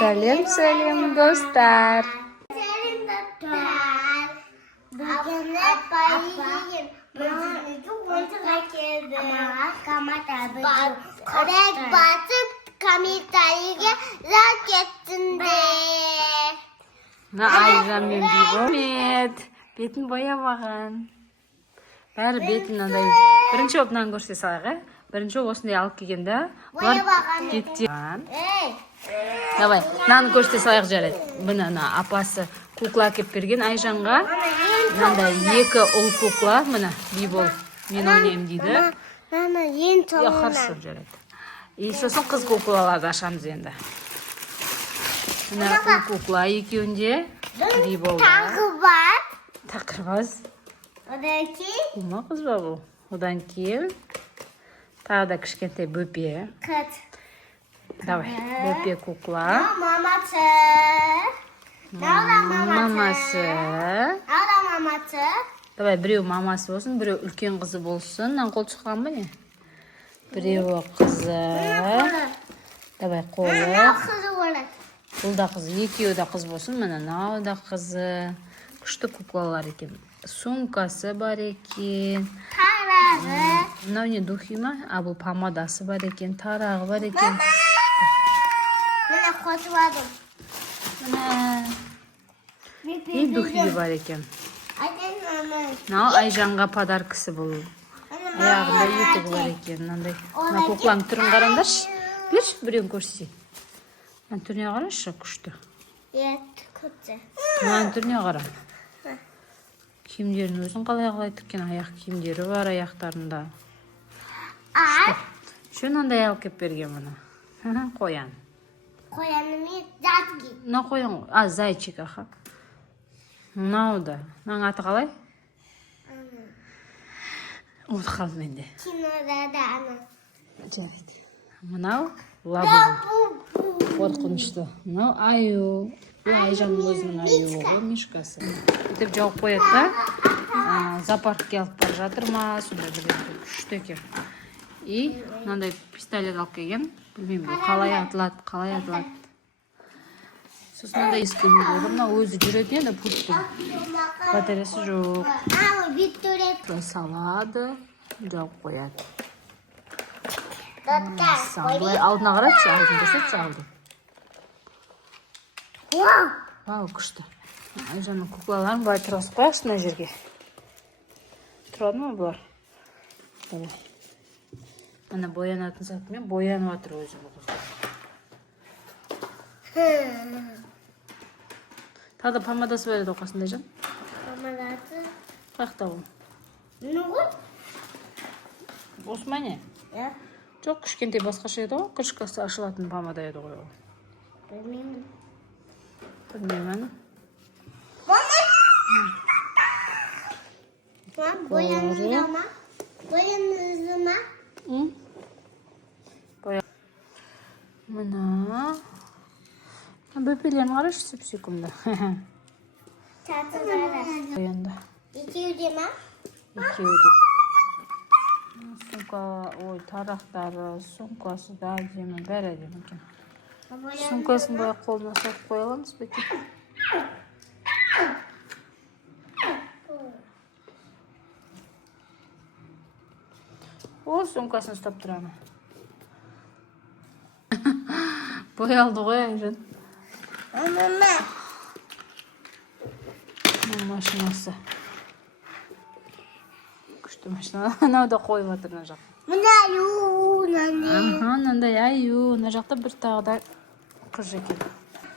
Сәлем достар. Сәлем достар. Бүгін апайым өзімізді ойынға келді. Рәк басып комментарийге жаз кетсіңдер. Айжан мен Бибол. Бетін боямаған. Бәрі бетін андай. Бірінші опынан көрсе салайық. Бірінші осындай алып келгенде. Боямаған. Давай, наны көрсе салайық жарайды. Бұны апасы кукла әкеп берген Айжанға. Мынандай екі ұл кукла. Мына Бибол мен ойнаймын дейді. Мама, ең соңына. Хорошо, жарайды. И сосын қыз куклаларды ашамыз енді. Мына ұл кукла екеуінде. Биболда. Тағы бар. Тақырбаз. Одан кейін Ұлма қыз ба бұл? Одан кейін тағы да кішкентай бөпе. қыз. Давай, бөпе кукла. Мамасы. Мамасы. Мамасы. Давай, біреу мамасы болсын, біреу үлкен қызы болсын. Нан қол шыққан ба не? Біреу қызы. Давай, қолы. Қызы болады. Бұл да қызы, екеуі да қыз болсын. Мына нау да қызы. Күшті куклалар екен. Сумкасы бар екен. Тарағы. Мынау не духи ма? А бұл помадасы бар екен, тарағы бар екен. Міне қосыладым. Мына и духи бар екен. Мама. Мынау Айжанға подаркасы бұл. Аяғында етігі бар екен. Мынандай. Мына кукланың түрін қараңдаршы. Берші, біреуін көрсе. Мына түріне қарашы, күшті. Күтті. Мынаның түріне қара. Киімдерін өзін қалай тіккен, аяқ киімдері бар аяқтарында. Шөнандай алып кеп берген мұны. Қоян. Қоянымен жатки. Мына қоян, зайчик, аха. Мынау да. Мынаның аты қалай? Ұмытып қалдым менде. Кинода да ана. Жарайды. Мынау лабу. Қорқынышты. Мынау аю. Бұл Айжанның өзінің аюы ғой, мишкасы. Өтіп жауып қояды да. Зоопаркке алып бара жатыр ма? Сондай бір күшті екен. И мынандай пистолет алып келген. Білмеймін, бұл қалай атылады. Сосын мынандай ескілмейді. Мынау өзі жүретін еді пульттың. Батареясы жоқ. Виктория. Салады, жауып қояды. Доттар. Былай алдына қаратшы, алдын көрсетші алдын. Вау, күшті. Айжанның куклаларын былай тұрасып қояқшы мына жерге. Тұрады ма бұлар? Давай. Мына боянатын сәтімен боянып жатыр өзі бұл қыз. Тағы да помадасы бар еді оқасында Айжан. Помадасы. Қаяқта бұл? Нүгі? Осы ма не? Жоқ, кішкентай басқаша еді ғой. Крышкасы ашылатын помада еді ғой. Білмеймін. Білмеймін. Боянызды ма? Боянызды ма? Мына бөпелерін қарашы сүп-сүйкімді. Татылары. Боянды. Екеуде ма? Екеуді. Сумка, тарақтары, сумкасы да әдемі, бәрі әдемі екен. Сумкасын бұлай қолына сатып қоя аламыз ба екен? О, сумкасын ұстап тұраны. Боялды ғой, Айжан. Мама. Машинасы. Күшті машина. Анау да қойып жатыр мына жақ. Мына аю, нандай. Мынандай аю. Мына жақта бір тағы да қыз екен.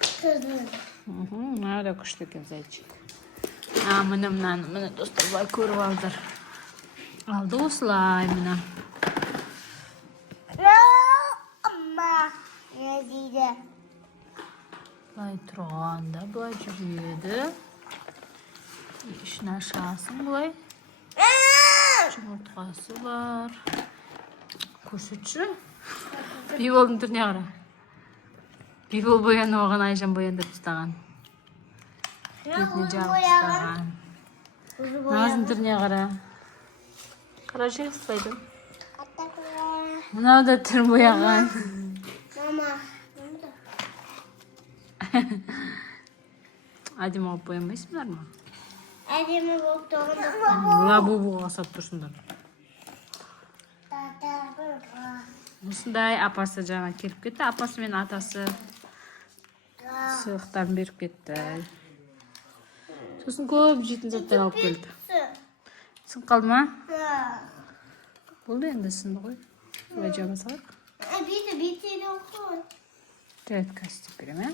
Қызы. Мынау да күшті екен зайчик. Мына достар былай көріп алдыр. Алды осылай мына. Амма. Не дейді? Былай тұрғанда былай жүреді. Ішін ашасың былай. Жұмыртқасы бар. Көрсетші. Биболдың түріне қара. Бибол боянып оған Айжан бояндырып тастаған. Бетіне жағып тастаған. Назың түріне қара. Қара жер ұстайды. Мынау да түр бояған. Мама. Әдемі алып боямайсыңдар ма? Әдемі болып тұрғанда. Лабубуға сап тұрсыңдар. Осындай апасы жаңа келіп кетті. Апасы мен атасы сыйлықтарын беріп кетті. Сосын көп жейтін заттар алып келді. Сынып қалды ма? Болды енді сынды ғой. Солай жаба салайық. Бейті оқы. Жарайды, кәсіп берем, ә?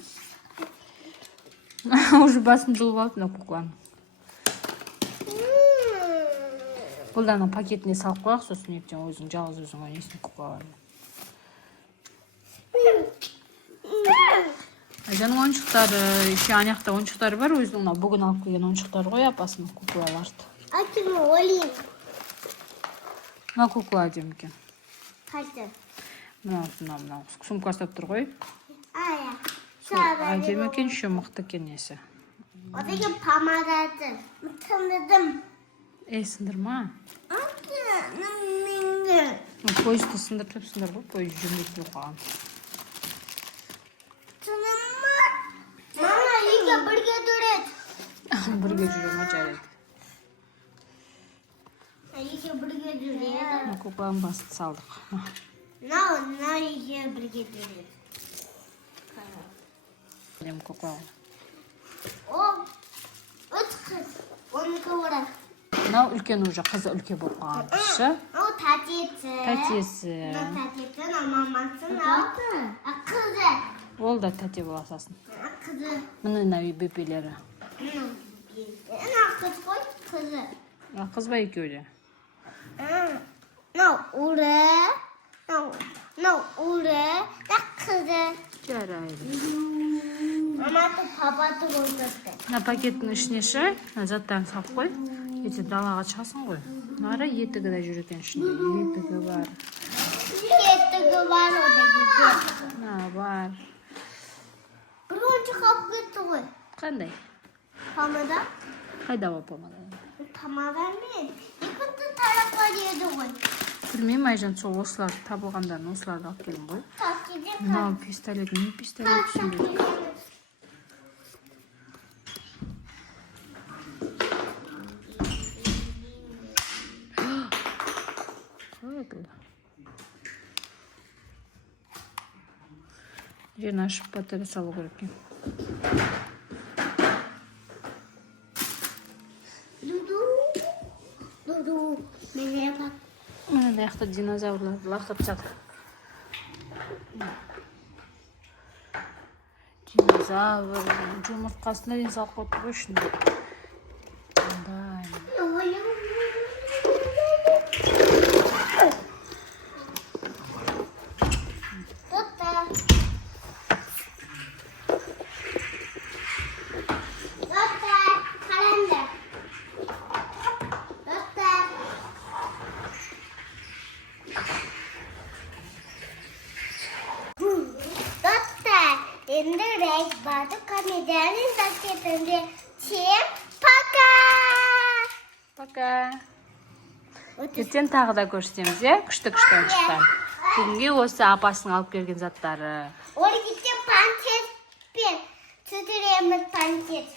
Уже басын жұлып алды мына кукланы. Бұл да пакетіне салып қояқ, сосын ертең өзің жалғыз өзің ойнайсың куклалармен. Айжанның ойыншықтары, еще аяқта ойыншықтары бар, өзінің бүгін алып келген ойыншықтары ғой, апасының куклаларды. Әкім олейін. Мына кукла әдемі екен. Қайсы? Мынау. Сумка ұстап тұр ғой. Ая. Әдемі екен, еще мықты екен несі. Одан памадады. Тындырдым. Сындырма. Менгі. Поезді сындыртыпсыңдар ғой, поезд жүрмейтін оқаған. Тынымма. Мама, үйге бірге жүреді. Бірге жүрем, жарайды. Үйге бірге жүреді. Кукланың басты салдық. Мына үйге бірге жүреді. Әдемі кукла. О, үш қыз. Оныкі орады. Мынау үлкен уже қызы үлкен болып қалған кіші. О, тәтесі. Тәтесі. Тәтесі, мамасы, қызы. Ол да тәте бола салсын. Қызы. Мына бөпелері. Қыз қой, қызы. Қыз ба екеуі де? Ұлы, қызы. Жарайды. Мамасы папасы қойдырды. Мына пакеттің ішіне шай, заттарын салып қой. Ертең далаға шығасың ғой. Нары етігі де жүр екен ішінде. Етігі бар. Етігі бар ода. Бар. Бір ойыншық алып кетті ғой. Қандай? Памада? Қайда ба помада? Памада мен. Екінші тарапқа еді ғой. Білмеймін, Айжан, сол осылар табылғандарын осыларды алып келдім ғой. Мынау пистолет, не пистолет түсінбейді. Жерін ашып батарея салу керек екен. Дуду. Мене бak. Мына даяқта динозаврларды лақтырып тастадық. Динозавр, жұмыртқасына дейін салып қойды ғой ішінде. Енді рейс барды комедияның дәкетінде. Всем пока! Пока. Ертең тағы да көрсетеміз, е? Күшті-күшті ойыншықтар. Бүгінге осы апасының алып келген заттары. Ол кеткен панчес пен сүтіреміз панчес.